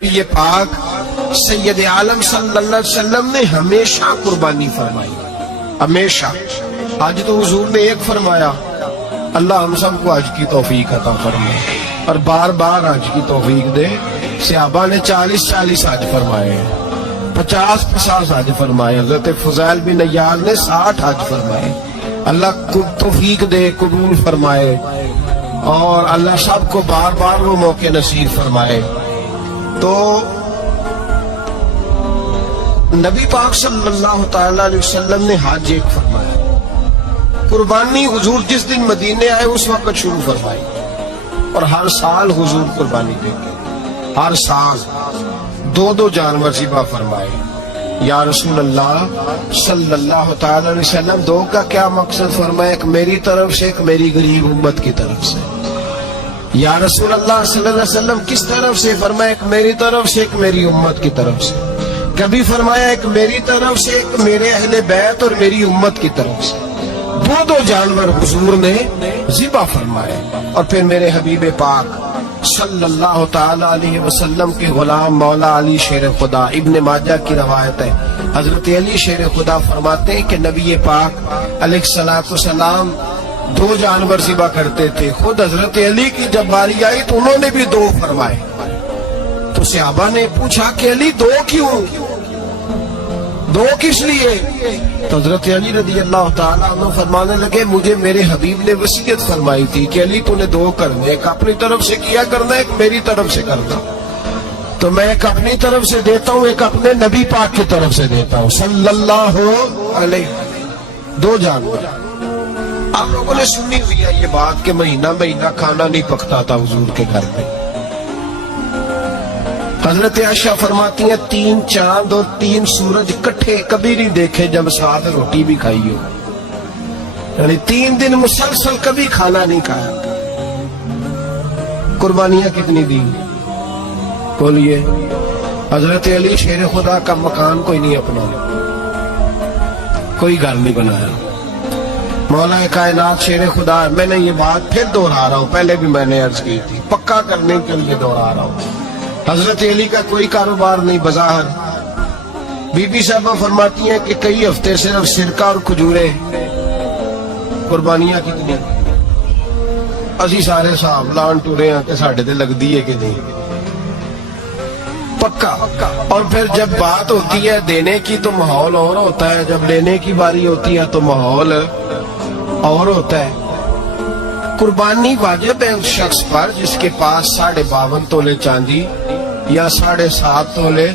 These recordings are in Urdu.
یہ پاک سید عالم صلی اللہ علیہ وسلم نے ہمیشہ قربانی فرمائی، ہمیشہ۔ آج تو حضور نے ایک فرمایا، اللہ ہم سب کو حج کی توفیق عطا فرمائے اور بار بار حج کی توفیق دے۔ صحابہ نے 40 حج فرمائے ہیں، 50 حج فرمائے، حضرت فضیل بن عیاض نے 60 حج فرمائے۔ اللہ کو توفیق دے، قبول فرمائے اور اللہ سب کو بار بار وہ موقع نصیب فرمائے۔ تو نبی پاک صلی اللہ تعالی علیہ وسلم نے حج ایک فرمایا، قربانی حضور جس دن مدینے آئے اس وقت شروع فرمائی، اور ہر سال حضور قربانی دیتے، ہر سال 2 جانور ذبح فرمائے۔ یا رسول اللہ صلی اللہ تعالی علیہ وسلم، 2 کا کیا مقصد فرمایا؟ ایک میری طرف سے، ایک میری غریب امت کی طرف سے۔ یا رسول اللہ صلی اللہ علیہ وسلم کس طرف سے فرمایا؟ ایک میری طرف سے، ایک میری امت کی طرف سے۔ کبھی فرمایا ایک میری طرف سے، ایک میرے اہل بیت اور میری امت کی طرف سے۔ 2 جانور حضور نے ذبح فرمائے، اور پھر میرے حبیب پاک صلی اللہ تعالی علیہ وسلم کے غلام مولا علی شیر خدا، ابن ماجہ کی روایت ہے، حضرت علی شیر خدا فرماتے ہیں کہ نبی پاک علیہ السلام 2 جانور ذبح کرتے تھے۔ خود حضرت علی کی جب باری آئی تو انہوں نے بھی 2 فرمائے۔ تو صحابہ نے پوچھا کہ علی 2 کیوں؟ 2 کس لیے؟ تو حضرت علی رضی اللہ تعالیٰ عنہ فرمانے لگے، مجھے میرے حبیب نے وصیت فرمائی تھی کہ علی تو نے 2 کرنے، ایک اپنی طرف سے کیا کرنا، ایک میری طرف سے کرنا۔ تو میں ایک اپنی طرف سے دیتا ہوں، ایک اپنے نبی پاک کی طرف سے دیتا ہوں صلی اللہ علیہ۔ 2 جانور۔ آپ لوگوں نے سنی ہوئی ہے یہ بات کہ مہینہ کھانا نہیں پکتا تھا حضور کے گھر میں۔ حضرت عائشہ فرماتی ہیں 3 چاند اور 3 سورج اکٹھے کبھی نہیں دیکھے جب ساتھ روٹی بھی کھائی ہو، یعنی 3 دن مسلسل کبھی کھانا نہیں کھایا۔ قربانیاں کتنی دی بولیے؟ حضرت علی شیر خدا کا مکان کوئی نہیں اپنا، کوئی گھر نہیں بنایا۔ مولا کائنات شیر خدا، میں نے یہ بات پھر دوہرا رہا ہوں، پہلے بھی میں نے عرض کی تھی، پکا کرنے کے لیے دوہرا رہا ہوں۔ حضرت علی کا کوئی کاروبار نہیں بظاہر۔ بی بی صاحبہ فرماتی ہیں کہ کئی ہفتے صرف سرکہ اور کھجورے۔ قربانیاں کتنی؟ اسی سارے صاحب لان ٹورے ہیں کہ ساڑھے تے لگ دیئے کہ نہیں، پکا۔ اور پھر جب بات ہوتی ہے دینے کی تو ماحول اور ہوتا ہے، جب لینے کی باری ہوتی ہے تو ماحول اور ہوتا ہے۔ قربانی واجب ہے اس شخص پر جس کے پاس 52.5 تولے چاندی یا 7.5 تولے،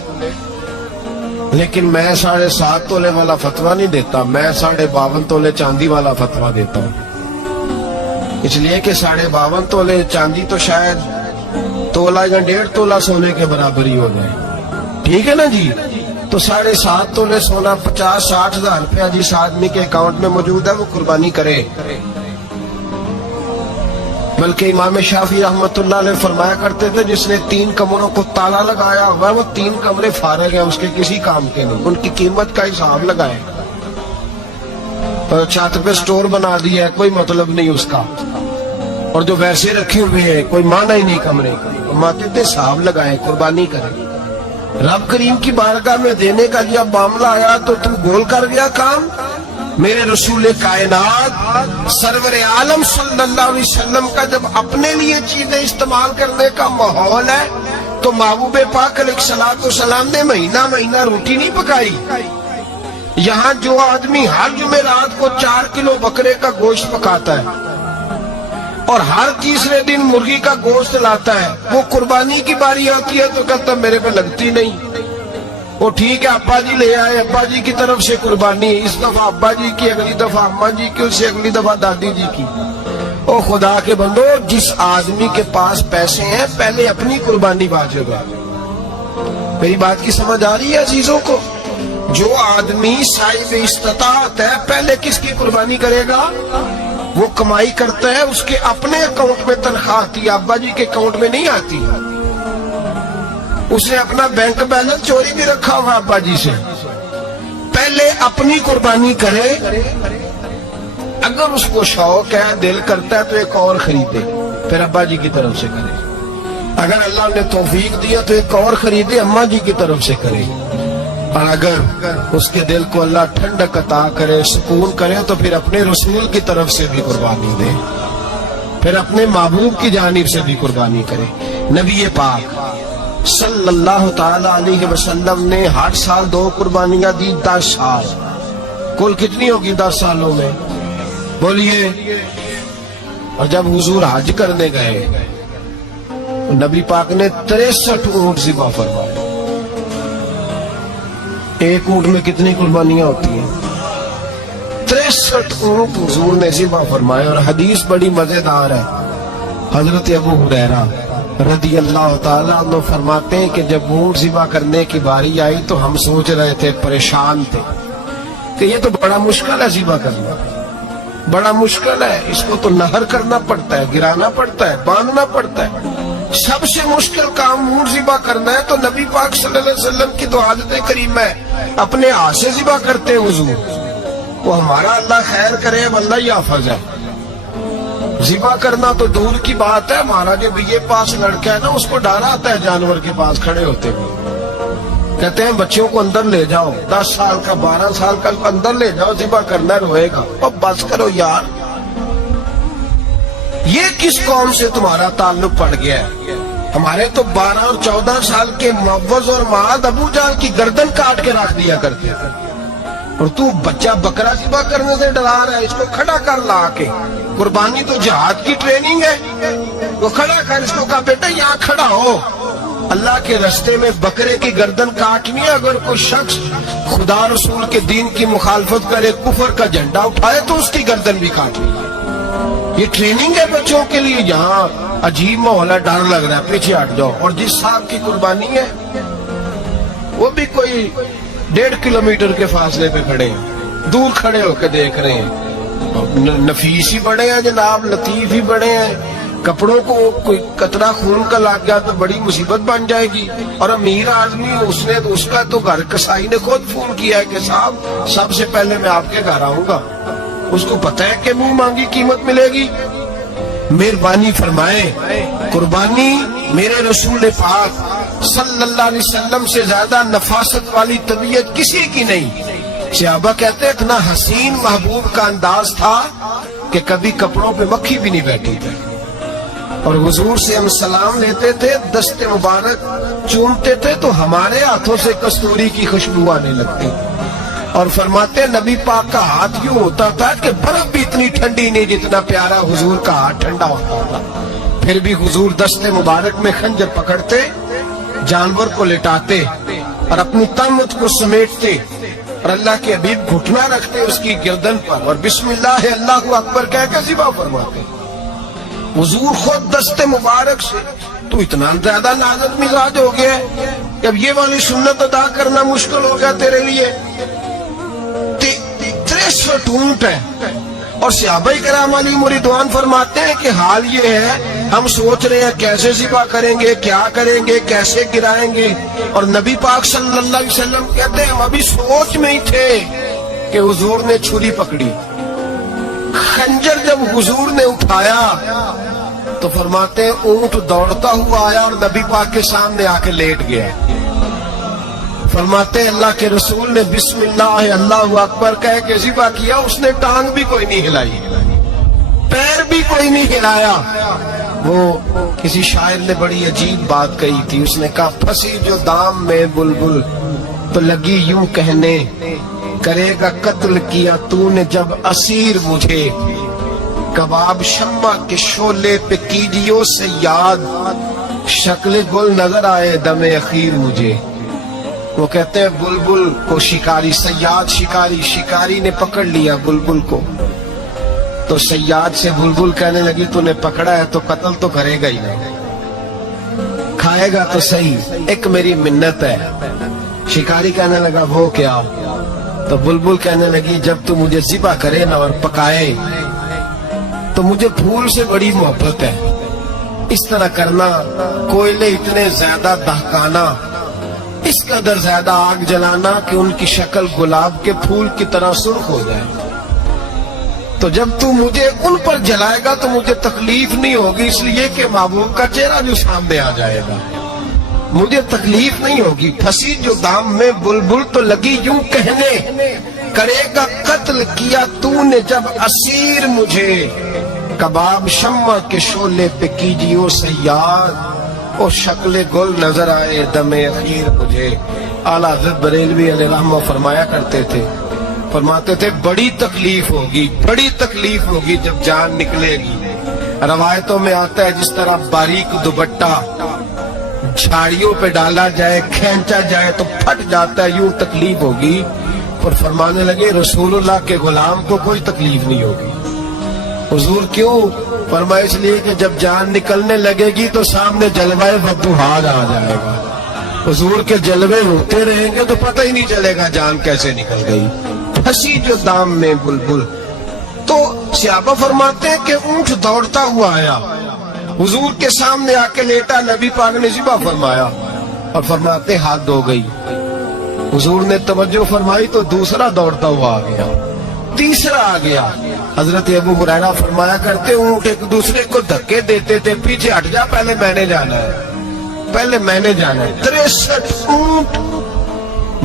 لیکن میں 7.5 تولے والا فتویٰ نہیں دیتا، میں 52.5 تولے چاندی والا فتویٰ دیتا ہوں، اس لیے کہ 52.5 تولے چاندی تو شاید تولہ یا 1.5 تولہ سونے کے برابر ہی ہو جائے، ٹھیک ہے نا جی؟ تو 7.5 تولے سونا 50-60 ہزار روپیہ جس آدمی کے اکاؤنٹ میں موجود ہے وہ قربانی کرے۔ بلکہ امام شافعی رحمۃ اللہ علیہ فرمایا کرتے تھے جس نے 3 کمروں کو تالا لگایا ہوا وہ 3 کمرے فارغ ہیں، اس کے کسی کام کے نہیں، ان کی قیمت کا حساب لگائے، اور چھت پہ سٹور بنا دیا ہے، کوئی مطلب نہیں اس کا، اور جو ویسے رکھے ہوئے ہیں کوئی معنی ہی نہیں کمرے کا، ماتے تھے حساب لگائے، قربانی کرے۔ رب کریم کی بارگاہ میں دینے کا جب معاملہ آیا تو تم گول کر گیا کام۔ میرے رسول کائنات سرور عالم صلی اللہ علیہ وسلم کا جب اپنے لیے چیزیں استعمال کرنے کا ماحول ہے تو محبوب پاک علیہ السلام نے مہینہ روٹی نہیں پکائی۔ یہاں جو آدمی ہر جمعرات کو 4 کلو بکرے کا گوشت پکاتا ہے اور ہر تیسرے دن مرغی کا گوشت لاتا ہے، وہ قربانی کی باری آتی ہے تو کہتا میرے پہ لگتی نہیں۔ وہ ٹھیک ہے ابا جی لے آئے، ابا جی کی طرف سے قربانی، اس دفعہ ابا جی کی، اگلی دفعہ اماں جی کی، اس سے اگلی دفعہ دادی جی کی۔ او خدا کے بندو، جس آدمی کے پاس پیسے ہیں پہلے اپنی قربانی واجب ہے۔ میری بات کی سمجھ آ رہی ہے عزیزوں کو؟ جو آدمی صاحب استطاعت ہے پہلے کس کی قربانی کرے گا؟ وہ کمائی کرتا ہے، اس کے اپنے اکاؤنٹ میں تنخواہ آتی ہے، ابا جی کے اکاؤنٹ میں نہیں آتی۔ اس نے اپنا بینک بیلنس چوری بھی رکھا ہوا ابا جی سے، پہلے اپنی قربانی کرے، اگر اس کو شوق ہے، دل کرتا ہے تو ایک اور خریدے، پھر ابا جی کی طرف سے کرے۔ اگر اللہ نے توفیق دیا تو ایک اور خریدے اماں جی کی طرف سے کرے، اور اگر اس کے دل کو اللہ ٹھنڈک عطا کرے، سکون کرے، تو پھر اپنے رسول کی طرف سے بھی قربانی دے، پھر اپنے محبوب کی جانب سے بھی قربانی کرے۔ نبی پاک صلی اللہ تعالی علیہ وسلم نے ہر سال 2 قربانیاں دی، 10 سال، کل کتنی ہوگی 10 سالوں میں؟ بولیے۔ اور جب حضور حج کرنے گئے، نبی پاک نے 63 اونٹ ذبح فرمائے۔ ایک اونٹ میں کتنی قربانیاں ہوتی ہیں؟ 63 اونٹ حضور نے ذبح فرمائے۔ اور حدیث بڑی مزیدار ہے، حضرت ابو ہریرہ رضی اللہ تعالیٰ عنہ فرماتے ہیں کہ جب اونٹ ذبح کرنے کی باری آئی تو ہم سوچ رہے تھے، پریشان تھے کہ یہ تو بڑا مشکل ہے ذبح کرنا، بڑا مشکل ہے، اس کو تو نہر کرنا پڑتا ہے، گرانا پڑتا ہے، باندھنا پڑتا ہے، سب سے مشکل کام اونٹ ذبح کرنا ہے۔ تو نبی پاک صلی اللہ علیہ وسلم کی تو عادت کریم ہے، اپنے ہاتھ سے ذبح کرتے ہیں حضور۔ وہ ہمارا اللہ خیر کرے، اب اللہ ہی حافظ ہے۔ ذبح کرنا تو دور کی بات ہے، ہمارا جو یہ پاس لڑکا ہے نا، اس کو ڈر آتا ہے جانور کے پاس کھڑے ہوتے ہوئے، کہتے ہیں بچوں کو اندر لے جاؤ، 10 سال کا 12 سال کا اندر لے جاؤ، ذبح کرنا روئے گا۔ اب بس کرو یار، یہ کس قوم سے تمہارا تعلق پڑ گیا ہے؟ ہمارے تو 12 اور 14 سال کے معوذ اور معاذ ابو جہل کی گردن کاٹ کے رکھ دیا کرتے تھے، اور تو بچہ بکرا ذبح کرنے سے ڈرا رہا ہے، اس کو کھڑا کر لا کے۔ قربانی تو جہاد کی ٹریننگ ہے، وہ کھڑا کر، اس کو کہا بیٹا یہاں کھڑا ہو، اللہ کے رستے میں بکرے کی گردن کاٹنی ہے۔ اگر کوئی شخص خدا رسول کے دین کی مخالفت کرے، کفر کا جھنڈا اٹھائے، تو اس کی گردن بھی کاٹنی ہے۔ یہ ٹریننگ ہے بچوں کے لیے۔ یہاں عجیب ماحول ہے، ڈر لگ رہا ہے، پیچھے ہٹ جاؤ۔ اور جس صاحب کی قربانی ہے وہ بھی کوئی 1.5 کلومیٹر کے فاصلے پہ کھڑے ہیں، دور کھڑے ہو کے دیکھ رہے ہیں۔ نفیس ہی بڑے ہیں جناب، لطیف ہی بڑے ہیں، کپڑوں کو کوئی قطرہ خون کا لگ گیا تو بڑی مصیبت بن جائے گی۔ اور امیر آدمی اس نے تو، اس کا تو گھر کسائی نے خود فون کیا ہے کہ صاحب سب سے پہلے میں آپ کے گھر آؤں گا، اس کو پتہ ہے کہ منہ مانگی قیمت ملے گی۔ مہربانی فرمائے، قربانی میرے رسول پاک صلی اللہ علیہ وسلم سے زیادہ نفاست والی طبیعت کسی کی نہیں۔ صحابہ کہتے اتنا حسین محبوب کا انداز تھا کہ کبھی کپڑوں پہ مکھی بھی نہیں بیٹھی تھی۔ اور حضور سے ہم سلام لیتے تھے، دست مبارک چومتے تھے تو ہمارے ہاتھوں سے کستوری کی خوشبو آنے لگتی۔ اور فرماتے نبی پاک کا ہاتھ یوں ہوتا تھا کہ برف بھی اتنی ٹھنڈی نہیں جتنا پیارا حضور کا ہاتھ ٹھنڈا ہوتا تھا۔ پھر بھی حضور دست مبارک میں خنجر پکڑتے، جانور کو لٹاتے اور اپنی تمت کو سمیٹتے، اور اللہ کے حبیب گھٹنا رکھتے اس کی گردن پر، اور بسم اللہ اللہ اکبر کہہ کے ذبح فرماتے۔ حضور خود دست مبارک سے۔ تو اتنا زیادہ نازک مزاج ہو گیا کہ اب یہ والی سنت ادا کرنا مشکل ہو گیا تیرے لیے۔ 63 اونٹ ہے، اور صحابہ کرام علیہم رضوان فرماتے ہیں کہ حال یہ ہے ہم سوچ رہے ہیں کیسے ذبح کریں گے، کیا کریں گے، کیسے گرائیں گے۔ اور نبی پاک صلی اللہ علیہ وسلم کہتے ہیں ہم ابھی سوچ میں ہی تھے کہ حضور نے چھری پکڑی، خنجر جب حضور نے اٹھایا تو فرماتے ہیں اونٹ دوڑتا ہوا آیا اور نبی پاک کے سامنے آ کے لیٹ گیا۔ فرماتے ہیں اللہ کے رسول نے بسم اللہ اللہ اکبر کہہ کے ذبح کیا، اس نے ٹانگ بھی کوئی نہیں ہلائی، پیر بھی کوئی نہیں ہلایا۔ وہ کسی شاعر نے بڑی عجیب بات کہی تھی، اس نے کہا پھنسی جو دام میں بلبل تو لگی یوں کہنے، کرے گا قتل کیا تو نے جب اسیر مجھے، کباب شمع کے شعلے پہ کیجیو سے یاد، شکل گل نظر آئے دم اخیر مجھے۔ وہ کہتے ہیں بلبل کو شکاری، صیاد شکاری نے پکڑ لیا بلبل کو، تو صیاد سے بلبل کہنے لگی تو نے پکڑا ہے تو قتل تو کرے گا ہی نہیں، کھائے گا تو صحیح، ایک میری منت ہے۔ شکاری کہنے لگا وہ کیا؟ تو بلبل کہنے لگی جب تو مجھے ذبح کرے نا اور پکائے تو مجھے پھول سے بڑی محبت ہے، اس طرح کرنا، کوئلے اتنے زیادہ دہکانا، اس قدر زیادہ آگ جلانا کہ ان کی شکل گلاب کے پھول کی طرح سرخ ہو جائے۔ تو تو جب تو مجھے ان پر جلائے گا تو مجھے تکلیف نہیں ہوگی، اس لیے کہ محبوب کا چہرہ جو سامنے آ جائے گا مجھے تکلیف نہیں ہوگی۔ پھنسی جو دام میں بلبل تو لگی یوں کہنے، کرے گا قتل کیا تو نے جب اسیر مجھے، کباب شمع کے شعلے پہ کیجیو سیاد، او شکل گل نظر آئے دم اخیر مجھے۔ اعلیٰ حضرت بریلوی علیہ رحمہ فرمایا کرتے تھے، فرماتے تھے بڑی تکلیف ہوگی، بڑی تکلیف ہوگی جب جان نکلے گی۔ روایتوں میں آتا ہے جس طرح باریک دوپٹہ جھاڑیوں پہ ڈالا جائے، کھینچا جائے تو پھٹ جاتا ہے، یوں تکلیف ہوگی۔ اور فرمانے لگے رسول اللہ کے غلام کو کوئی تکلیف نہیں ہوگی۔ حضور کیوں؟ فرمایا اس لیے کہ جب جان نکلنے لگے گی تو سامنے جلوہ ودوحات آ جائے گا، حضور کے جلوے ہوتے رہیں گے تو پتہ ہی نہیں چلے گا جان کیسے نکل گئی۔ پھنسی جو دام میں بلبل، تو صحابہ فرماتے ہیں کہ اونٹ دوڑتا ہوا آیا، حضور کے سامنے آ کے لیٹا، نبی پاک نے ذبح فرمایا اور فرماتے ہاتھ دھو گئی۔ حضور نے توجہ فرمائی تو دوسرا دوڑتا ہوا آ گیا، تیسرا آ گیا۔ حضرت ابو ہریرہ فرمایا کرتے اونٹ ایک دوسرے کو دھکے دیتے تھے، پیچھے ہٹ جا، پہلے میں نے جانا ہے، پہلے میں نے جانا ہے۔ 63 اونٹ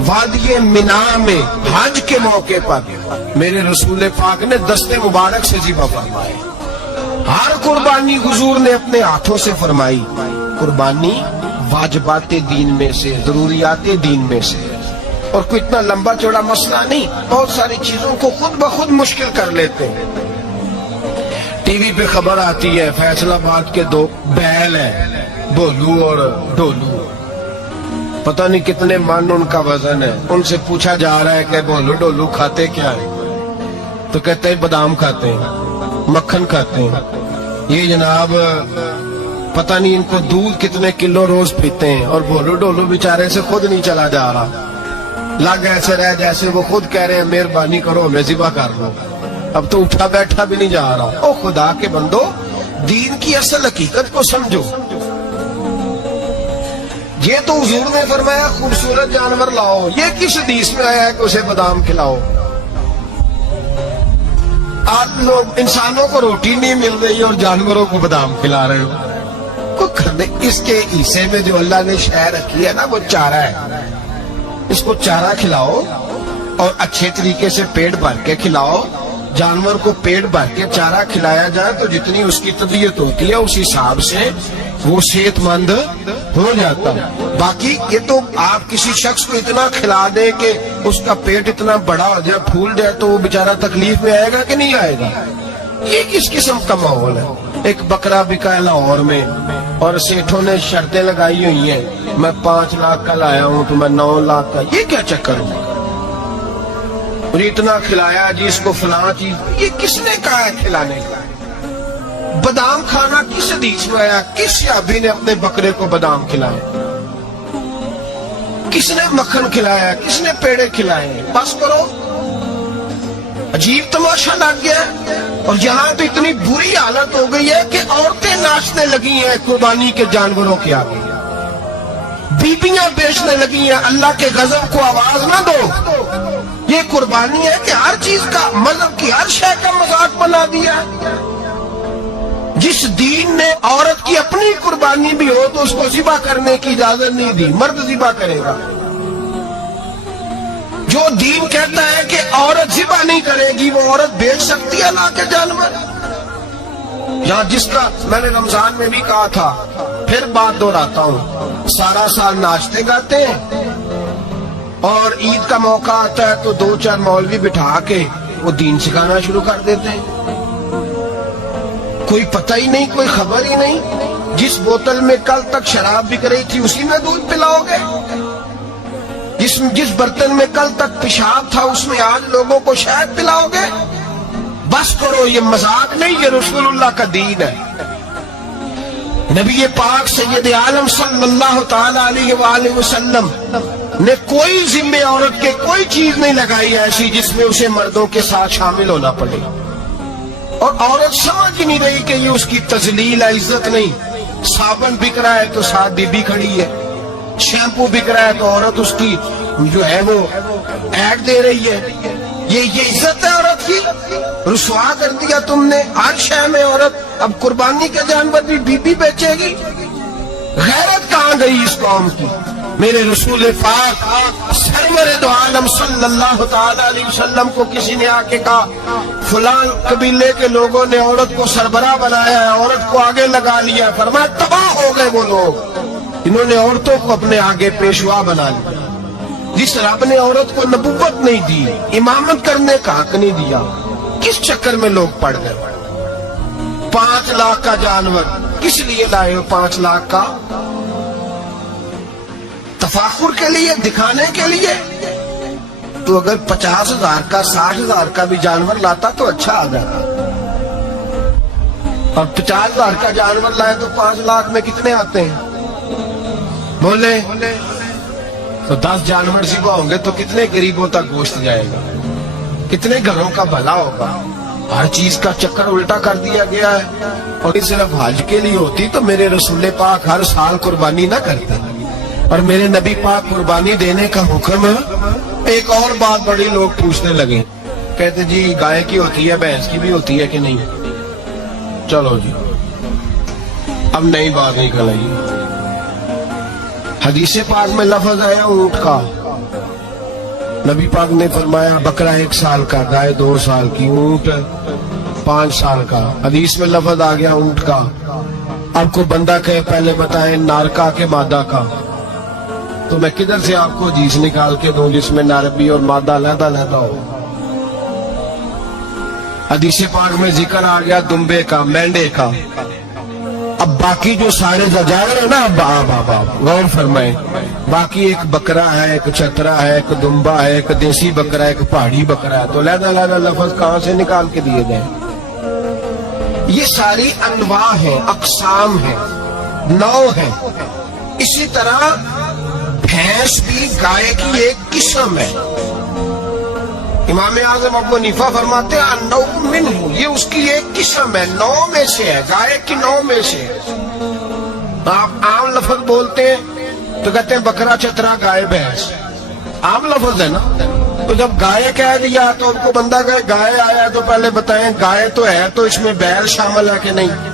وادی منا میں حج کے موقع پر میرے رسول پاک نے دست مبارک سے ذبح فرمائے۔ ہر قربانی حضور نے اپنے ہاتھوں سے فرمائی۔ قربانی واجبات دین میں سے، ضروریات دین میں سے، اور کوئی اتنا لمبا چوڑا مسئلہ نہیں، بہت ساری چیزوں کو خود بخود مشکل کر لیتے ہیں۔ ٹی وی پہ خبر آتی ہے فیصل آباد کے 2 بیل ہیں، بولو اور ڈولو، پتہ نہیں کتنے من ان کا وزن ہے۔ ان سے پوچھا جا رہا ہے کہ بولو ڈولو کھاتے کیا ہے؟ تو کہتے ہیں بادام کھاتے ہیں، مکھن کھاتے ہیں۔ یہ جناب پتہ نہیں ان کو دودھ کتنے کلو روز پیتے ہیں، اور بولو ڈولو بیچارے سے خود نہیں چلا جا رہا، لگ ایسے رہ جیسے وہ خود کہہ رہے ہیں مہربانی کرو ہمیں ذبح کر لو، اب تو اٹھا بیٹھا بھی نہیں جا رہا۔ او خدا کے بندو، دین کی اصل حقیقت کو سمجھو۔ یہ تو حضور نے فرمایا خوبصورت جانور لاؤ، یہ کس حدیث میں آیا ہے کہ اسے بادام کھلاؤ؟ آپ لوگ انسانوں کو روٹی نہیں مل رہی اور جانوروں کو بادام کھلا رہے ہو، کو کرنے۔ اس کے حصے میں جو اللہ نے شے رکھی ہے نا وہ چارہ ہے، اس کو چارہ کھلاؤ اور اچھے طریقے سے پیٹ بھر کے کھلاؤ۔ جانور کو پیٹ بھر کے چارہ کھلایا جائے تو جتنی اس کی طبیعت ہوتی ہے اس حساب سے وہ صحت مند ہو جاتا ہے۔ باقی یہ تو آپ کسی شخص کو اتنا کھلا دیں کہ اس کا پیٹ اتنا بڑا ہو جائے، پھول جائے، تو وہ بیچارہ تکلیف میں آئے گا کہ نہیں آئے گا؟ یہ کس قسم کا ماحول ہے؟ ایک بکرا بکا ہے لاہور میں اور سیٹھوں نے شرطیں لگائی ہوئی ہیں، میں 5 لاکھ کا لایا ہوں تو میں 9 لاکھ کا۔ یہ کیا چکر ہوں؟ اور اتنا کھلایا جی اس کو فلاں چیز، یہ کس نے کہا ہے کھلانے کا؟ بادام کھانا کس حدیث میں آیا؟ کس صحابی نے اپنے بکرے کو بادام کھلایا؟ کس نے مکھن کھلایا؟ کس نے پیڑے کھلائے؟ بس کرو، عجیب تماشا لگ گیا۔ اور یہاں تو اتنی بری حالت ہو گئی ہے کہ عورتیں ناچنے لگی ہیں قربانی کے جانوروں کے آگے، بیبیاں بیچنے لگی ہیں۔ اللہ کے غضب کو آواز نہ دو، یہ قربانی ہے کہ ہر چیز کا، مذہب کی ہر شے کا مذاق بنا دیا۔ جس دین نے عورت کی اپنی قربانی بھی ہو تو اس کو ذبح کرنے کی اجازت نہیں دی، مرد ذبح کرے گا۔ جو دین کہتا ہے کہ عورت ذبح نہیں کرے گی، وہ عورت بیچ سکتی ہے اللہ کے جانور؟ یہاں جس کا میں نے رمضان میں بھی کہا تھا، پھر بات دہراتا ہوں، سارا سال ناچتے گاتے ہیں اور عید کا موقع آتا ہے تو 2-4 مولوی بٹھا کے وہ دین سکھانا شروع کر دیتے ہیں۔ کوئی پتہ ہی نہیں، کوئی خبر ہی نہیں۔ جس بوتل میں کل تک شراب بک رہی تھی اسی میں دودھ پلاؤ گے؟ جس برتن میں کل تک پیشاب تھا اس میں آج لوگوں کو شہد پلاؤ گے؟ بس کرو، یہ مذاق نہیں، یہ رسول اللہ کا دین ہے۔ نبی پاک سید عالم صلی اللہ تعالی علیہ وآلہ وسلم نے کوئی ذمہ عورت کے کوئی چیز نہیں لگائی ایسی جس میں اسے مردوں کے ساتھ شامل ہونا پڑے، اور عورت سمجھ نہیں رہی کہ یہ اس کی تذلیل ہے، عزت نہیں۔ صابن بک رہا ہے تو ساتھ بی بی کھڑی ہے، شیمپو بک رہا ہے تو عورت اس کی جو ہے وہ ایڈ دے رہی ہے، یہ عزت ہے عورت کی؟ رسوا کر دیا تم نے ہر شے میں عورت. اب قربانی کے جانور بھی بی بی بیچے گی؟ غیرت کہاں گئی اس قوم کی؟ میرے رسول پاک سرور دو عالم صلی اللہ تعالی علیہ وسلم کو کسی نے آ کے کہا فلاں قبیلے کے لوگوں نے عورت کو سربراہ بنایا ہے، عورت کو آگے لگا لیا. فرمایا تباہ ہو گئے وہ لوگ، انہوں نے عورتوں کو اپنے آگے پیشوا بنا لیا. جس رب نے عورت کو نبوت نہیں دی، امامت کرنے کا حق نہیں دیا، کس چکر میں لوگ پڑ گئے؟ 5 لاکھ کا جانور کس لیے لائے ہو؟ 5 لاکھ کا تفاخر کے لیے، دکھانے کے لیے؟ تو اگر 50,000 کا 60,000 کا بھی جانور لاتا تو اچھا آ جاتا. اور 50,000 کا جانور لائے تو 5 لاکھ میں کتنے آتے ہیں؟ بولے تو 10 جانور ذبح ہوں گے تو کتنے غریبوں تک گوشت جائے گا؟ کتنے گھروں کا بھلا ہوگا؟ ہر چیز کا چکر الٹا کر دیا گیا ہے. اور یہ صرف حج کے لیے ہوتی تو میرے رسول پاک ہر سال قربانی نہ کرتے. اور میرے نبی پاک قربانی دینے کا حکم. ایک اور بات بڑی لوگ پوچھنے لگے، کہتے جی گائے کی ہوتی ہے، بھینس کی بھی ہوتی ہے کہ نہیں؟ چلو جی اب نئی بات نکل آئی. حدیث پاک میں لفظ آیا اونٹ کا. نبی پاک نے فرمایا بکرا 1 سال کا، گائے 2 سال کی، اونٹ 5 سال کا. حدیث میں لفظ آ گیا اونٹ کا. آپ کو بندہ کہے پہلے بتائیں نارکا کے مادہ کا، تو میں کدھر سے آپ کو حدیث نکال کے دوں جس میں ناربی اور مادہ علیحدہ علیحدہ ہو؟ حدیث پاک میں ذکر آ گیا دمبے کا، مینڈے کا. اب باقی جو سارے زجاجر ہیں نا، بابا غور فرمائیں، باقی ایک بکرا ہے، ایک چترا ہے، ایک دمبا ہے، ایک دیسی بکرا ہے، ایک پہاڑی بکرا ہے، تو علیحدہ علیحدہ لفظ کہاں سے نکال کے دیے گئے؟ یہ ساری انواع ہیں، اقسام ہیں، نوع ہیں. اسی طرح بھینس بھی گائے کی ایک قسم ہے. امام اعظم ابو حنیفہ فرماتے ہیں النوع منہ، یہ اس کی ایک قسم ہے، نوع میں سے ہے، گائے کی نوع میں سے. آپ عام لفظ بولتے ہیں تو کہتے ہیں بکرا چترا گائے بھینس، عام لفظ ہے نا. تو جب گائے کہہ دیا تو ان کو بندہ کہے گائے آیا تو پہلے بتائیں گائے تو ہے تو اس میں بیل شامل ہے کہ نہیں؟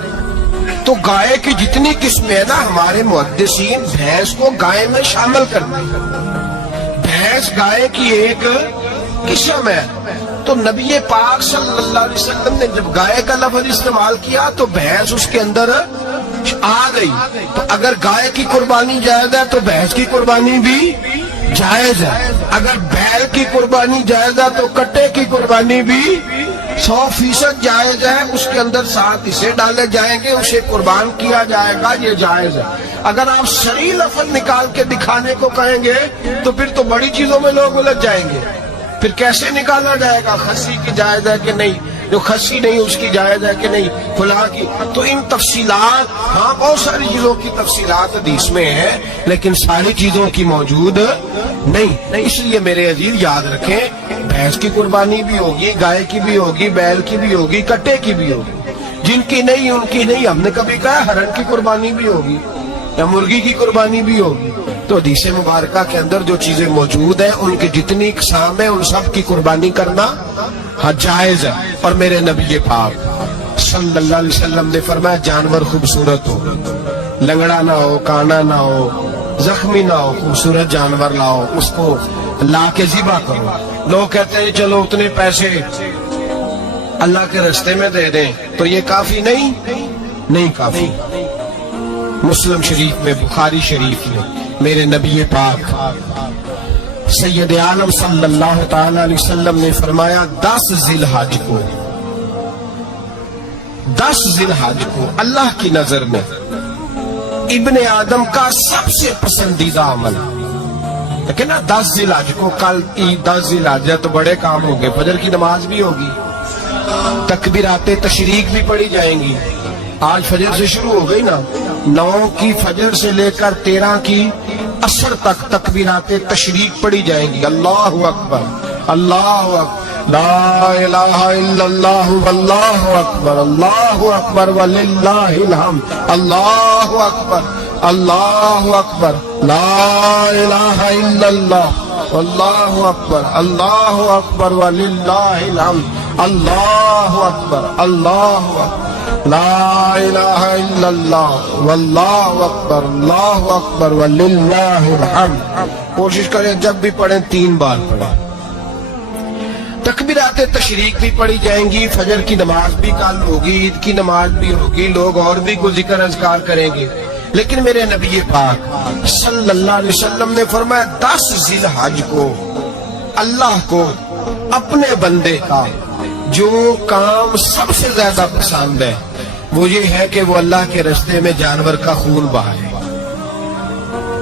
تو گائے کی جتنی قسمیں ہیں نا، ہمارے محدثین بھینس کو گائے میں شامل کرتے ہیں. بھینس گائے کی ایک قسم ہے. تو نبی پاک صلی اللہ علیہ وسلم نے جب گائے کا لفظ استعمال کیا تو بھینس اس کے اندر آ گئی. تو اگر گائے کی قربانی جائز ہے تو بھینس کی قربانی بھی جائز ہے. اگر بیل کی قربانی جائز ہے تو کٹے کی قربانی بھی 100% جائز ہے. اس کے اندر 7 حصے ڈالے جائیں گے، اسے قربان کیا جائے گا، یہ جائز ہے. اگر آپ صریح لفظ نکال کے دکھانے کو کہیں گے تو پھر تو بڑی چیزوں میں لوگ الجھ جائیں گے. پھر کیسے نکالا جائے گا خسی کی جائز ہے کہ نہیں، جو خسی نہیں اس کی جائز ہے کہ نہیں، فلاں کی؟ تو ان تفصیلات، ہاں بہت ساری چیزوں کی تفصیلات حدیث میں ہیں لیکن ساری چیزوں کی موجود نہیں. اس لیے میرے عزیز یاد رکھیں، بھینس کی قربانی بھی ہوگی، گائے کی بھی ہوگی، بیل کی بھی ہوگی، کٹے کی بھی ہوگی. جن کی نہیں ان کی نہیں. ہم نے کبھی کہا ہرن کی قربانی بھی ہوگی یا مرغی کی قربانی بھی ہوگی. تو حدیث مبارکہ کے اندر جو چیزیں موجود ہیں ان کی جتنی اقسام ہیں ان سب کی قربانی کرنا جائز ہے. اور میرے نبی پاک صلی اللہ علیہ وسلم نے فرمایا جانور خوبصورت ہو، لنگڑا نہ ہو، کانا نہ ہو، زخمی نہ ہو، خوبصورت جانور لاؤ، اس کو لا کے ذبح کرو. لوگ کہتے ہیں چلو اتنے پیسے اللہ کے راستے میں دے دیں، تو یہ کافی نہیں کافی. مسلم شریف میں، بخاری شریف میں میرے نبی پاک سید عالم صلی اللہ تعالی علیہ وسلم نے فرمایا 10 ذی الحج کو اللہ کی نظر میں ابن آدم کا سب سے پسندیدہ عمل. لیکن نا 10 ذی الحج کو، کل عید 10 ذی الحج ہے تو بڑے کام ہوں گے، فجر کی نماز بھی ہوگی، تکبیرات تشریق بھی پڑھی جائیں گی. آج فجر سے شروع ہو گئی نا، 9 کی فجر سے لے کر 13 کی عصر تک تکبیرات تشریق پڑھی جائیں گی. اللہ اکبر، اللہ اکبر، لا الہ الا اللہ، واللہ اکبر، اللہ اکبر وللہ الحمد، اللہ اکبر، اللہ اکبر، لا الہ الا اللہ، اللہ اکبر اللہ اکبر وللہ الحمد اللہ اکبر اللہ اکبر لا الہ الا اللہ واللہ اکبر اللہ اکبر وللہ الحمد. کوشش کریں جب بھی پڑھیں 3 بار پڑھیں. تکبیرات تشریق بھی پڑھی جائیں گی, فجر کی نماز بھی کل ہوگی, عید کی نماز بھی ہوگی, لوگ اور بھی کوئی ذکر اذکار کریں گے. لیکن میرے نبی پاک صلی اللہ علیہ وسلم نے فرمایا 10 ذی الحج کو اللہ کو اپنے بندے کا جو کام سب سے زیادہ پسند ہے وہ یہ ہے کہ وہ اللہ کے راستے میں جانور کا خون بہائے.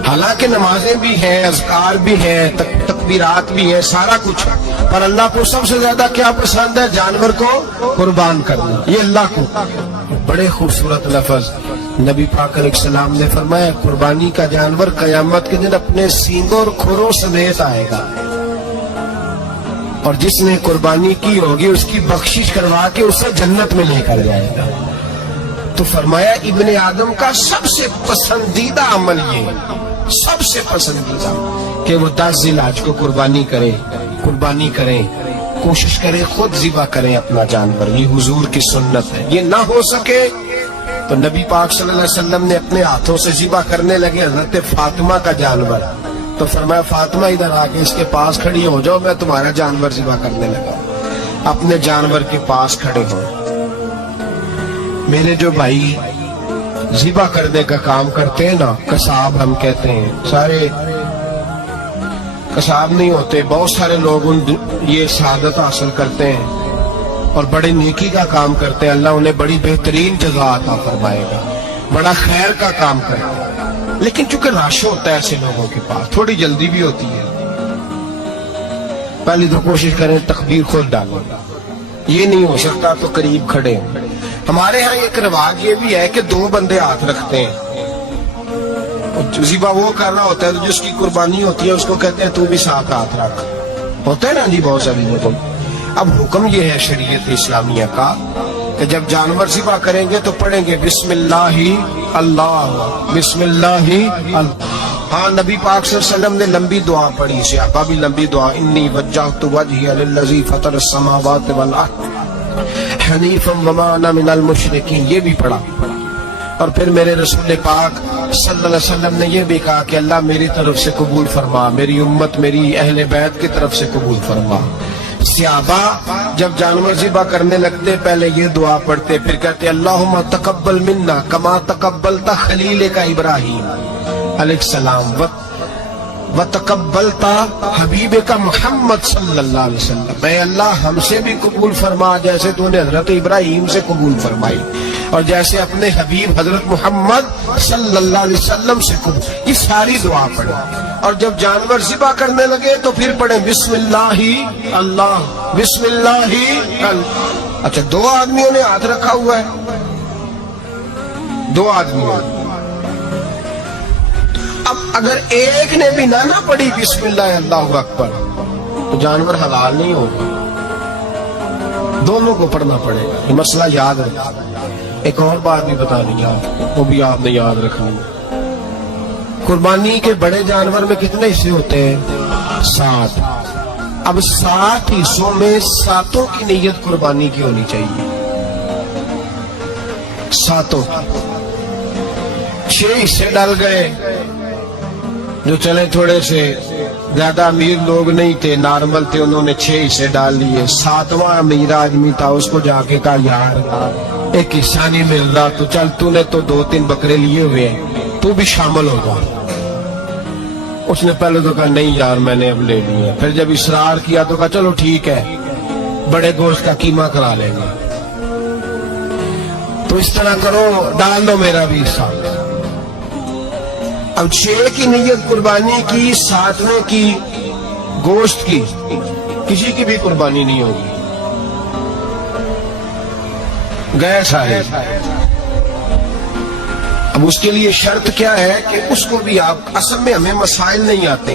حالانکہ نمازیں بھی ہیں, اذکار بھی ہیں, تکبیرات بھی ہیں, سارا کچھ, پر اللہ کو سب سے زیادہ کیا پسند ہے؟ جانور کو قربان کرنا. یہ اللہ کو بڑے خوبصورت لفظ نبی پاک علیہ السلام نے فرمایا قربانی کا جانور قیامت کے دن اپنے سینگوں اور کھروں سمیت آئے گا, اور جس نے قربانی کی ہوگی اس کی بخشش کروا کے اسے جنت میں لے کر جائے گا. تو فرمایا ابن آدم کا سب سے پسندیدہ عمل یہ, سب سے پسندیدہ, کہ وہ 10 ذی الحج کو قربانی کریں, کوشش کریں خود ذبح کریں اپنا جانور. یہ حضور کی سنت ہے. یہ نہ ہو سکے تو نبی پاک صلی اللہ علیہ وسلم نے اپنے ہاتھوں سے ذبح کرنے لگے حضرت فاطمہ کا جانور. تو فرمایا فاطمہ ادھر آ کے اس کے پاس کھڑی ہو جاؤ, میں تمہارا جانور ذبح کرنے لگا. اپنے جانور کے پاس کھڑے ہو. میرے جو بھائی ذبح کرنے کا کام کرتے ہیں نا, قصاب ہم کہتے ہیں, سارے قصاب نہیں ہوتے, بہت سارے لوگ یہ سعادت حاصل کرتے ہیں اور بڑے نیکی کا کام کرتے ہیں. اللہ انہیں بڑی بہترین جزا عطا فرمائے گا, بڑا خیر کا کام کرتے ہیں. لیکن چونکہ رش ہوتا ہے ایسے لوگوں کے پاس, تھوڑی جلدی بھی ہوتی ہے, پہلی تو کوشش کریں تکبیر خود ڈالو. یہ نہیں ہو سکتا تو قریب کھڑے ہوں. ہمارے ہاں ایک رواج یہ بھی ہے کہ 2 بندے ہاتھ رکھتے ہیں, ذبح وہ کر رہا ہوتا ہے تو جس کی قربانی ہوتی ہے اس کو کہتے ہیں تو بھی ساتھ ہاتھ رکھ. ہوتا ہے نا جی بہت ساری لوگوں. اب حکم یہ ہے شریعت اسلامیہ کا کہ جب جانور ذبح کریں گے تو پڑھیں گے بسم اللہ اللہ, بسم اللہ اللہ. ہاں نبی پاک صلی اللہ علیہ وسلم نے لمبی دعا پڑھی, صحابہ بھی لمبی دعا, انی وجہت وجہی للذی فطر السماوات والارض حنیفا وما انا من المشرکین, یہ بھی پڑھا. اور پھر میرے رسول پاک صلی اللہ علیہ وسلم نے یہ بھی کہا کہ اللہ میری طرف سے قبول فرما, میری امت میری اہل بیت کی طرف سے قبول فرما. صحابہ جب جانور ذبح کرنے لگتے پہلے یہ دعا پڑھتے, پھر کہتے اللہم تقبل منا کما تقبلت خلیلک ابراہیم علیہ السلام وتقبلت حبیبک محمد صلی اللہ علیہ وسلم, اے اللہ ہم سے بھی قبول فرما جیسے تو نے حضرت ابراہیم سے قبول فرمائی, اور جیسے اپنے حبیب حضرت محمد صلی اللہ علیہ وسلم سے قبول. یہ ساری دعا پڑھیں, اور جب جانور ذبح کرنے لگے تو پھر پڑھیں بسم اللہ اللہ, بسم اللہ اللہ. اچھا 2 آدمیوں نے ہاتھ رکھا ہوا ہے, 2 آدمیوں. اب اگر ایک نے بھی نہ پڑھی بسم اللہ اللہ اکبر تو جانور حلال نہیں ہوگا, دونوں کو پڑھنا پڑے گا. یہ مسئلہ یاد رکھنا. ایک اور بات بھی بتا دیں آپ, وہ بھی آپ نے یاد رکھنا. قربانی کے بڑے جانور میں کتنے حصے ہوتے ہیں؟ 7. اب 7 حصوں میں 7 کی نیت قربانی کی ہونی چاہیے. 7 6 حصے ڈال گئے, جو چلے تھوڑے سے زیادہ امیر لوگ نہیں تھے, نارمل تھے, انہوں نے 6 حصے ڈال لیے. 7واں امیر آدمی تھا, اس کو جا کے کہا یار ایک حصہ نہیں مل رہا, تو چل تو نے تو 2-3 بکرے لیے ہوئے ہیں, تو بھی شامل ہوگا. اس نے پہلے تو کہا نہیں یار میں نے اب لے لیا. پھر جب اصرار کیا تو کہا چلو ٹھیک ہے بڑے گوشت کا قیمہ کرا لیں گے. تو اس طرح کرو, ڈال دو میرا بھی حصہ. اب 6 کی نیت قربانی کی, 7ویں کی گوشت کی, کسی کی بھی قربانی نہیں ہوگی. گئے سارے. اب اس کے لیے شرط کیا ہے کہ اس کو بھی آپ, اصل میں ہمیں مسائل نہیں آتے,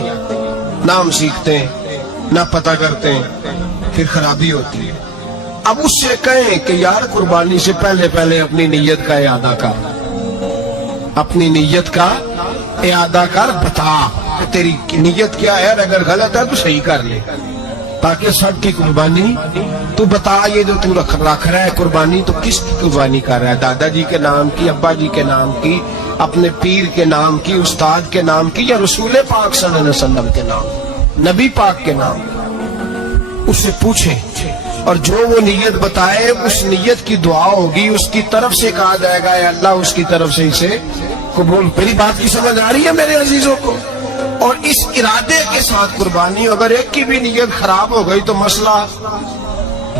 نہ ہم سیکھتے ہیں نہ پتہ کرتے ہیں, پھر خرابی ہوتی ہے. اب اس سے کہیں کہ یار قربانی سے پہلے اپنی نیت کا اعادہ کر, اپنی نیت کا اعادہ کر, بتا تیری نیت کیا ہے، اور اگر غلط ہے تو صحیح کر لے، تاکہ سب کی قربانی تو بتا، یہ جو تو رکھ رہا ہے قربانی، تو کس کی قربانی کر رہا ہے؟ دادا جی کے نام کی، ابا جی کے نام کی، اپنے پیر کے نام کی، استاد کے نام کی، یا رسول پاک صلی اللہ علیہ وسلم کے نام، نبی پاک کے نام؟ اس سے پوچھیں، اور جو وہ نیت بتائے اس نیت کی دعا ہوگی، اس کی طرف سے کہا جائے گا، اے اللہ اس کی طرف سے اسے قبول۔ میری بات کی سمجھ آ رہی ہے میرے عزیزوں کو؟ اور اس ارادے کے ساتھ قربانی، اگر ایک کی بھی نیت خراب ہو گئی تو مسئلہ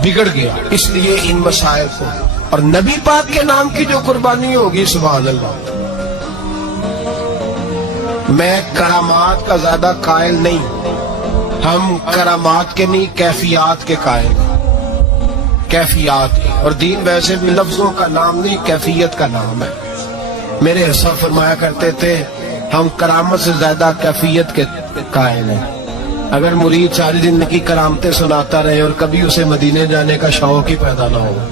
بگڑ گیا۔ اس لیے ان مسائل کو، اور نبی پاک کے نام کی جو قربانی ہوگی، سبحان اللہ، میں کرامات کا زیادہ قائل نہیں، ہم کرامات کے نہیں، کیفیات کے قائل ہیں، کیفیات کے۔ اور دین ویسے بھی لفظوں کا نام نہیں، کیفیت کا نام ہے۔ میرے حساب فرمایا کرتے تھے ہم کرامت سے زیادہ کیفیت کے قائل ہیں۔ اگر مرید ساری زندگی کرامتیں سناتا رہے اور کبھی اسے مدینے جانے کا شوق ہی پیدا نہ ہو،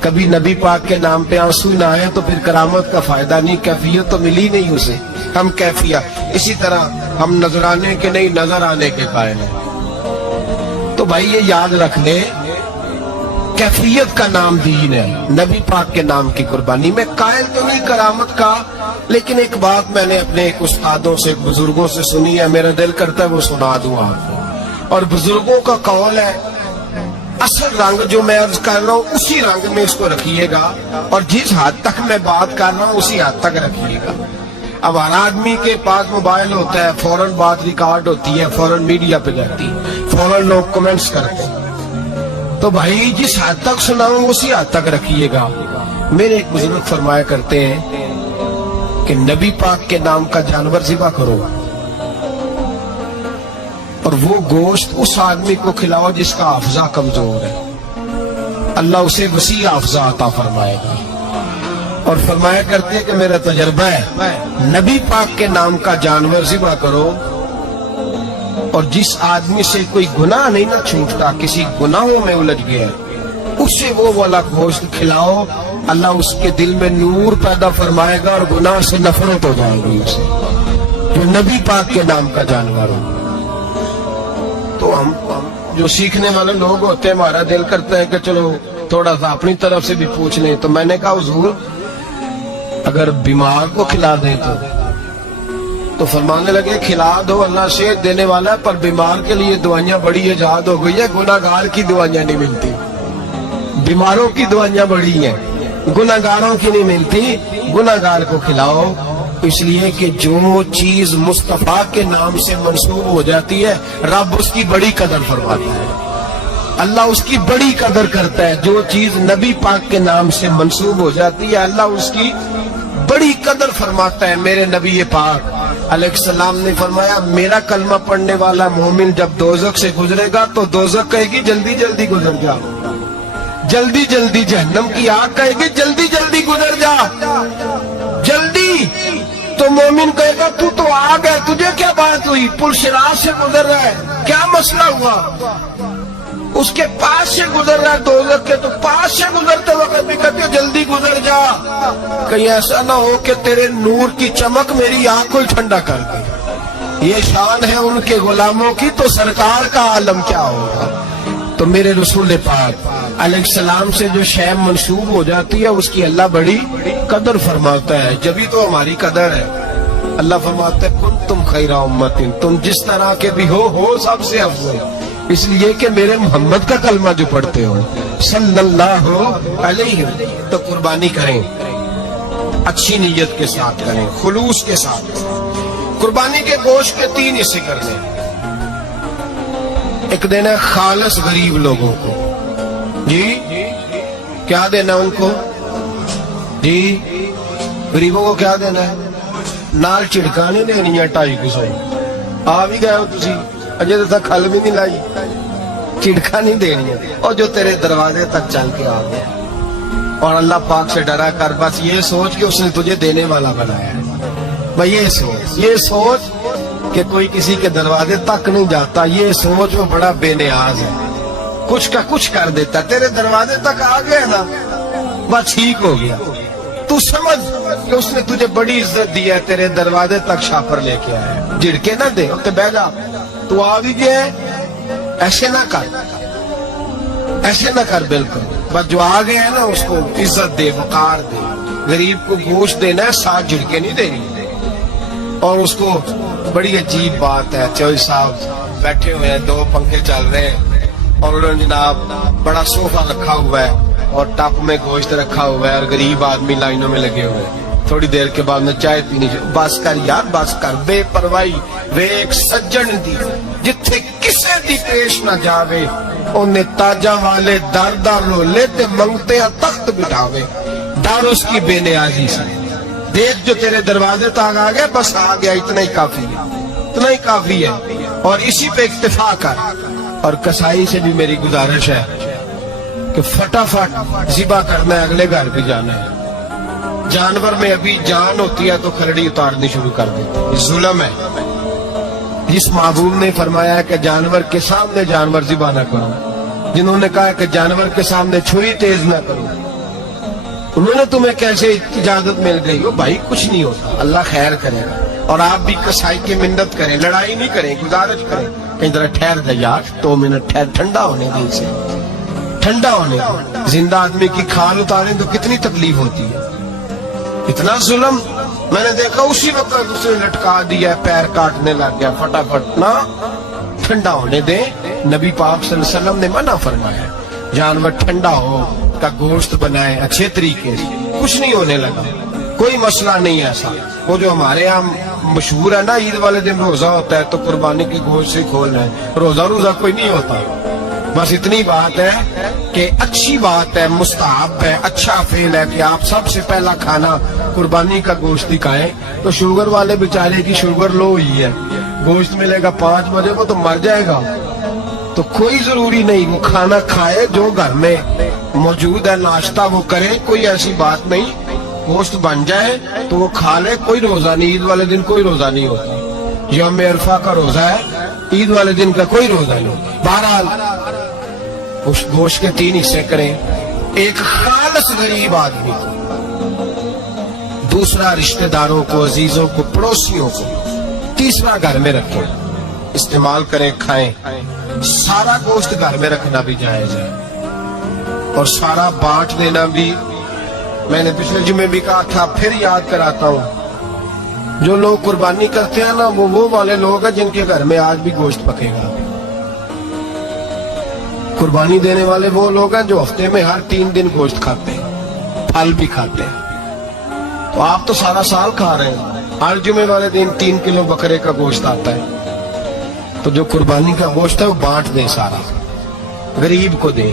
کبھی نبی پاک کے نام پہ آنسو نہ آئے، تو پھر کرامت کا فائدہ نہیں، کیفیت تو ملی نہیں اسے۔ ہم کیفیت، اسی طرح ہم نظرانے کے نہیں، نظر آنے کے قائل ہیں۔ تو بھائی یہ یاد رکھ لے، کیفیت کا نام دین ہے، نبی پاک کے نام کی قربانی۔ میں قائل تو نہیں کرامت کا، لیکن ایک بات میں نے اپنے ایک استادوں سے، بزرگوں سے سنی ہے، میرا دل کرتا ہے وہ سنا دوں آپ کو۔ اور بزرگوں کا قول ہے، اصل رنگ جو میں عرض کر رہا ہوں اسی رنگ میں اس کو رکھیے گا، اور جس حد تک میں بات کر رہا ہوں اسی حد تک رکھیے گا۔ اب ہر آدمی کے پاس موبائل ہوتا ہے، فوراً بات ریکارڈ ہوتی ہے، فوراً میڈیا پہ جاتی ہے، فوراً لوگ کمنٹس کرتے ہیں۔ تو بھائی جس حد تک سناؤں اسی حد تک رکھیے گا۔ میرے ایک بزرگ فرمایا کرتے ہیں کہ نبی پاک کے نام کا جانور ذبح کرو، اور وہ گوشت اس آدمی کو کھلاؤ جس کا حافظہ کمزور ہے، اللہ اسے وسیع حافظہ عطا فرمائے گا۔ اور فرمایا کرتے ہیں کہ میرا تجربہ ہے، نبی پاک کے نام کا جانور ذبح کرو، اور جس آدمی سے کوئی گناہ نہیں نہ چھوٹتا، کسی گناہوں میں الجھ گیا، اسے وہ والا گوشت کھلاؤ، اللہ اس کے دل میں نور پیدا فرمائے گا، اور گناہ سے نفرت ہو جائے گی اسے، جو نبی پاک کے نام کا جانور ہو۔ تو ہم جو سیکھنے والے لوگ ہوتے ہیں، ہمارا دل کرتا ہے کہ چلو تھوڑا سا اپنی طرف سے بھی پوچھ لیں۔ تو میں نے کہا حضور اگر بیمار کو کھلا دیں تو فرمانے لگے کھلا دو، اللہ صحت دینے والا ہے، پر بیمار کے لیے دوائیاں بڑی ایجاد ہو گئی ہے، گناہگار کی دوائیاں نہیں ملتی، بیماروں کی دوائیاں بڑی ہیں، گناہگاروں کی نہیں ملتی، گناہگار کو کھلاؤ۔ اس لیے کہ جو چیز مصطفیٰ کے نام سے منسوب ہو جاتی ہے، رب اس کی بڑی قدر فرماتا ہے، اللہ اس کی بڑی قدر کرتا ہے۔ جو چیز نبی پاک کے نام سے منسوب ہو جاتی ہے، اللہ اس کی بڑی قدر فرماتا ہے۔ میرے نبی پاک علیہ السلام نے فرمایا، میرا کلمہ پڑھنے والا مومن جب دوزخ سے گزرے گا تو دوزخ کہے گی جلدی جلدی گزر جا، جلدی جلدی، جہنم کی آگ کہے گی جلدی جلدی گزر جا، جلدی۔ تو مومن کہے گا تو آگ ہے، تجھے کیا بات ہوئی، پل صراط سے گزر رہا ہے، کیا مسئلہ ہوا؟ اس کے پاس سے گزر رہا ہے دوزخ کے، تو پاس سے گزرتے وقت بھی کہتے جلدی گزر جا، کہیں ایسا نہ ہو کہ تیرے نور کی چمک میری آنکھ کو ہی ٹھنڈا کر دے۔ یہ شان ہے ان کے غلاموں کی، تو سرکار کا عالم کیا ہوگا۔ تو میرے رسول پاک علیہ السلام سے جو شے منسوب ہو جاتی ہے اس کی اللہ بڑی قدر فرماتا ہے، جبھی تو ہماری قدر ہے۔ اللہ فرماتا ہے کنتم خیر امت، تم جس طرح کے بھی ہو سب سے افضل، اس لیے کہ میرے محمد کا کلمہ جو پڑھتے ہو صلی اللہ علیہ وسلم۔ تو قربانی کریں، اچھی نیت کے ساتھ کریں، خلوص کے ساتھ۔ قربانی کے گوشت کے 3 حصے کرنے، ایک دینا ہے خالص غریب لوگوں کو، جی کیا دینا ان کو، جی غریبوں کو کیا دینا ہے، نال چڑکانی دینی ہے 250 آ بھی گئے ہو تسی، اجے تک کھل بھی نہیں لائی، چڑکا نہیں دینی ہے، اور جو تیرے دروازے تک چل کے آ گیا۔ اور اللہ پاک سے ڈرا کر، بس یہ سوچ کہ اس نے تجھے دینے والا بنایا ہے، بھائی یہ سوچ کہ کوئی کسی کے دروازے تک نہیں جاتا، یہ سوچ وہ بڑا بے نیاز ہے، کچھ کا کچھ کر دیتا، تیرے دروازے تک آ گیا نا بس ٹھیک ہو گیا۔ تو سمجھ کہ اس نے تجھے بڑی عزت دی ہے، تیرے دروازے تک شاپر لے کے آیا ہے۔ جھڑکے نہ دے تے بہ جا، تو آ بھی گیا ہے، ایسے نہ کر، ایسے نہ کر بالکل. بس جو آ گیا ہے نا اس کو عزت دے، وقار دے. غریب کو گوشت دینا ہے، ساتھ جھڑکے نہیں دینی. اور اس کو بڑی عجیب بات ہے، چوہدری صاحب بیٹھے ہوئے ہیں، 2 پنکھے چل رہے ہیں اور انہوں نے جناب بڑا صوفہ رکھا ہوا ہے اور ٹپ میں گوشت رکھا ہوا ہے اور غریب آدمی لائنوں میں لگے ہوئے ہیں. تھوڑی دیر کے بعد میں چائے پینی چاہیے. بس کر یار، بس کر. بے پرواہی وے ایک سجن دی جتھے کسے دی پیش نہ جاوے، انہیں تاجاں والے در در رولے تے منگتے ہیں تخت بٹھاوے. ڈر اس کی بے نیازی سے. دیکھ جو تیرے دروازے تک آ گیا، بس آ گیا، اتنا ہی کافی ہے، اتنا ہی کافی ہے. اور اسی پہ اکتفا کر. اور کسائی سے بھی میری گزارش ہے کہ فٹافٹ ذبح کرنا ہے، اگلے گھر بھی جانا ہے. جانور میں ابھی جان ہوتی ہے تو کھرڑی اتارنی شروع کر دے. یہ ظلم ہے. جس محبوب نے فرمایا ہے کہ جانور کے سامنے جانور ذبح نہ کرو، جنہوں نے کہا کہ جانور کے سامنے چھری تیز نہ کرو، انہوں نے تمہیں کیسے اجازت مل گئی؟ ہو بھائی کچھ نہیں ہوتا، اللہ خیر کرے گا. اور آپ بھی کسائی کی منت کریں، لڑائی نہیں کریں، گزارش کریں کہ ذرا ٹھہر دے یار، 2 منٹ ٹھہر، ٹھنڈا ہونے دے، اسے ٹھنڈا ہونے دے. زندہ آدمی کی کھال اتاریں تو کتنی تکلیف ہوتی ہے. اتنا ظلم میں نے دیکھا، اسی وقت اسے لٹکا دیا، پیر کاٹنے لگ گیا. فٹافٹ نہ، ٹھنڈا ہونے دے. نبی پاک صلی اللہ علیہ وسلم نے منع فرمایا جانور ٹھنڈا ہو کا گوشت بنائے اچھے طریقے سے. کچھ نہیں ہونے لگا، کوئی مسئلہ نہیں ایسا. وہ جو ہمارے یہاں مشہور ہے نا، عید والے دن روزہ ہوتا ہے تو قربانی کے گوشت سے کھولنا ہے. روزہ کوئی نہیں ہوتا. بس اتنی بات ہے کہ اچھی بات ہے، مستحب ہے، اچھا فعل ہے کہ آپ سب سے پہلا کھانا قربانی کا گوشت ہی کھائیں. تو شوگر والے بیچارے کی شوگر لو ہوئی ہے، گوشت ملے گا 5 بجے کو تو مر جائے گا. تو کوئی ضروری نہیں، وہ کھانا کھائے جو گھر میں موجود ہے، ناشتہ وہ کرے، کوئی ایسی بات نہیں. گوشت بن جائے تو وہ کھا لے، کوئی روزہ نہیں. عید والے دن کوئی روزہ نہیں ہوتا. یوم عرفہ کا روزہ ہے، عید والے دن کا کوئی روزہ نہیں. بہرحال اس گوشت کے 3 حصے کریں. ایک خالص غریب آدمی کو، دوسرا رشتہ داروں کو، عزیزوں کو، پڑوسیوں کو، تیسرا گھر میں رکھیں، استعمال کریں، کھائیں. سارا گوشت گھر میں رکھنا بھی جائز ہے اور سارا بانٹ دینا بھی. میں نے پچھلے جمعے بھی کہا تھا، پھر یاد کراتا ہوں، جو لوگ قربانی کرتے ہیں نا، وہ والے لوگ ہیں جن کے گھر میں آج بھی گوشت پکے گا. قربانی دینے والے وہ لوگ ہیں جو ہفتے میں ہر 3 دن گوشت کھاتے ہیں، پھل بھی کھاتے ہیں. تو آپ تو سارا سال کھا رہے ہیں. ہر جمعے والے دن 3 کلو بکرے کا گوشت آتا ہے. تو جو قربانی کا گوشت ہے وہ بانٹ دیں، سارا غریب کو دیں.